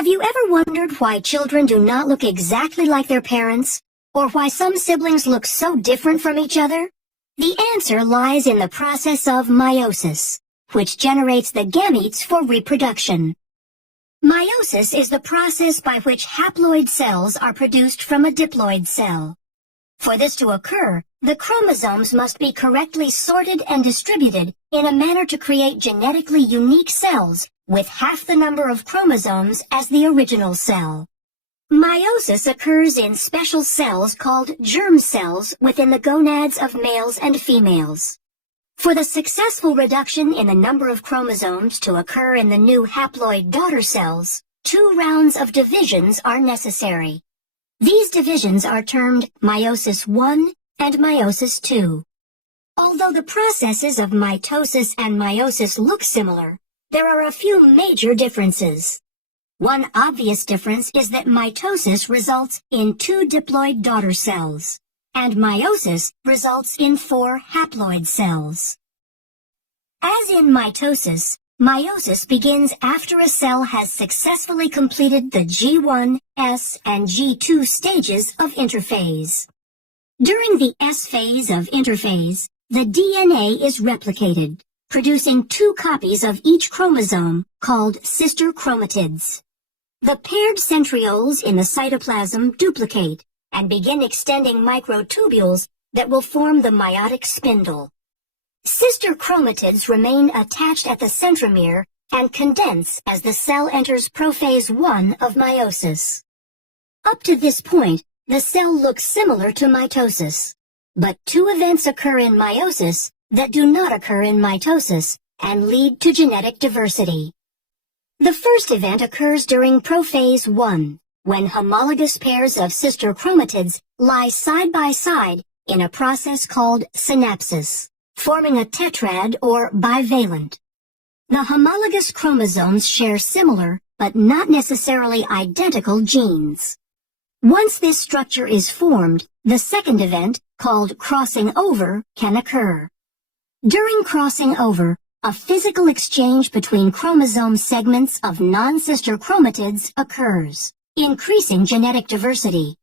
Have you ever wondered why children do not look exactly like their parents, or why some siblings look so different from each other? The answer lies in the process of meiosis, which generates the gametes for reproduction. Meiosis is the process by which haploid cells are produced from a diploid cell. For this to occur, the chromosomes must be correctly sorted and distributed in a manner to create genetically unique cells with half the number of chromosomes as the original cell. Meiosis occurs in special cells called germ cells within the gonads of males and females. For the successful reduction in the number of chromosomes to occur in the new haploid daughter cells, 2 rounds of divisions are necessary. These divisions are termed meiosis I and meiosis II. Although the processes of mitosis and meiosis look similar, there are a few major differences. One obvious difference is that mitosis results in 2 diploid daughter cells, and meiosis results in 4 haploid cells. As in mitosis, meiosis begins after a cell has successfully completed the G1, S, and G2 stages of interphase. During the S phase of interphase, the DNA is replicated, producing 2 copies of each chromosome called sister chromatids. The paired centrioles in the cytoplasm duplicate and begin extending microtubules that will form the meiotic spindle. Sister chromatids remain attached at the centromere and condense as the cell enters prophase I of meiosis. Up to this point, the cell looks similar to mitosis, but 2 events occur in meiosis that do not occur in mitosis and lead to genetic diversity. The first event occurs during prophase I, when homologous pairs of sister chromatids lie side by side in a process called synapsis, forming a tetrad or bivalent. The homologous chromosomes share similar, but not necessarily identical genes. Once this structure is formed, the second event, called crossing over, can occur. During crossing over, a physical exchange between chromosome segments of non-sister chromatids occurs, increasing genetic diversity.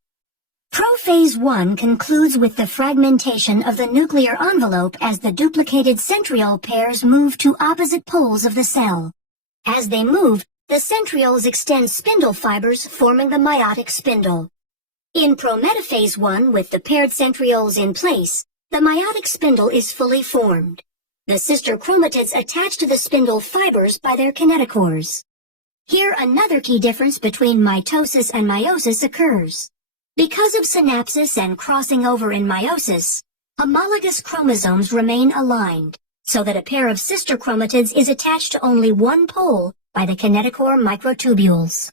Prophase I concludes with the fragmentation of the nuclear envelope as the duplicated centriole pairs move to opposite poles of the cell. As they move, the centrioles extend spindle fibers forming the meiotic spindle. In prometaphase I, with the paired centrioles in place, the meiotic spindle is fully formed. The sister chromatids attach to the spindle fibers by their kinetochores. Here another key difference between mitosis and meiosis occurs. Because of synapsis and crossing over in meiosis, homologous chromosomes remain aligned, so that a pair of sister chromatids is attached to only one pole by the kinetochore microtubules.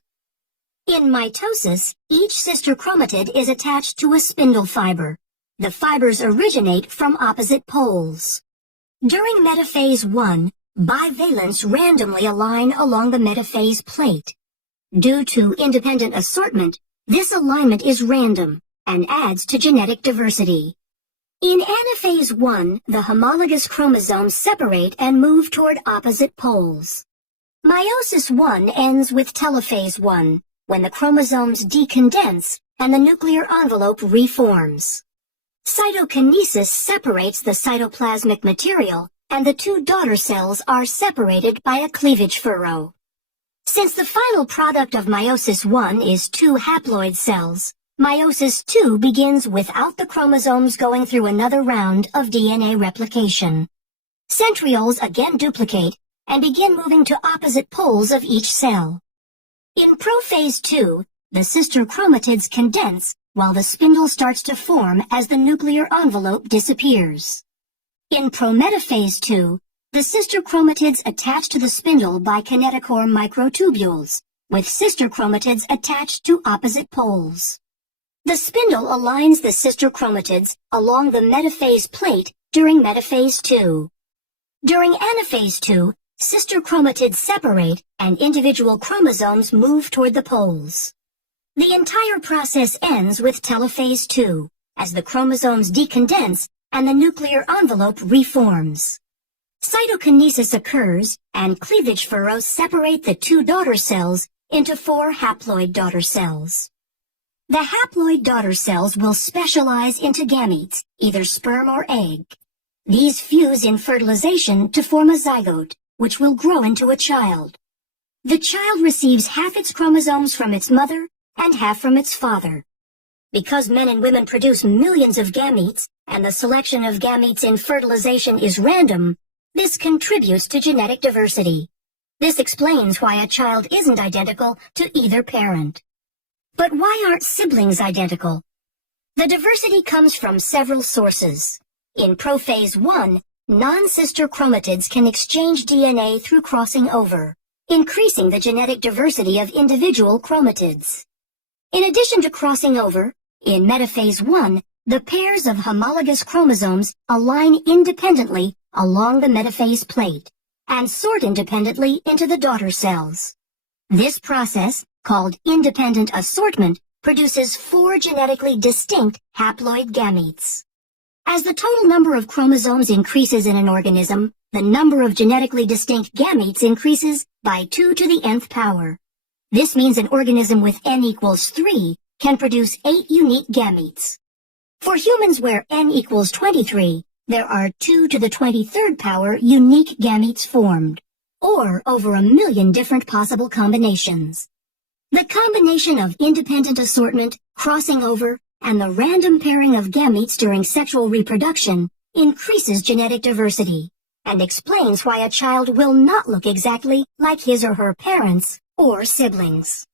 In mitosis, each sister chromatid is attached to a spindle fiber. The fibers originate from opposite poles. During metaphase I, bivalents randomly align along the metaphase plate. Due to independent assortment, this alignment is random and adds to genetic diversity. In anaphase I, the homologous chromosomes separate and move toward opposite poles. Meiosis I ends with telophase I, when the chromosomes decondense and the nuclear envelope reforms. Cytokinesis separates the cytoplasmic material, and the 2 daughter cells are separated by a cleavage furrow. Since the final product of meiosis I is 2 haploid cells, meiosis II begins without the chromosomes going through another round of DNA replication. Centrioles again duplicate and begin moving to opposite poles of each cell. In prophase II, the sister chromatids condense while the spindle starts to form as the nuclear envelope disappears. In prometaphase II, the sister chromatids attach to the spindle by kinetochore microtubules, with sister chromatids attached to opposite poles. The spindle aligns the sister chromatids along the metaphase plate during metaphase II. During anaphase II, sister chromatids separate and individual chromosomes move toward the poles. The entire process ends with telophase II, as the chromosomes decondense and the nuclear envelope reforms. Cytokinesis occurs, and cleavage furrows separate the 2 daughter cells into 4 haploid daughter cells. The haploid daughter cells will specialize into gametes, either sperm or egg. These fuse in fertilization to form a zygote, which will grow into a child. The child receives half its chromosomes from its mother and half from its father. Because men and women produce millions of gametes, and the selection of gametes in fertilization is random, this contributes to genetic diversity. This explains why a child isn't identical to either parent. But why aren't siblings identical? The diversity comes from several sources. In prophase 1, non-sister chromatids can exchange DNA through crossing over, increasing the genetic diversity of individual chromatids. In addition to crossing over, in metaphase 1, the pairs of homologous chromosomes align independently along the metaphase plate and sort independently into the daughter cells. This process, called independent assortment, produces 4 genetically distinct haploid gametes. As the total number of chromosomes increases in an organism, the number of genetically distinct gametes increases by 2 to the nth power. This means an organism with n equals 3 can produce 8 unique gametes. For humans where n equals 23, there are 2 to the 23rd power unique gametes formed, or over 1 million different possible combinations. The combination of independent assortment, crossing over, and the random pairing of gametes during sexual reproduction increases genetic diversity and explains why a child will not look exactly like his or her parents or siblings.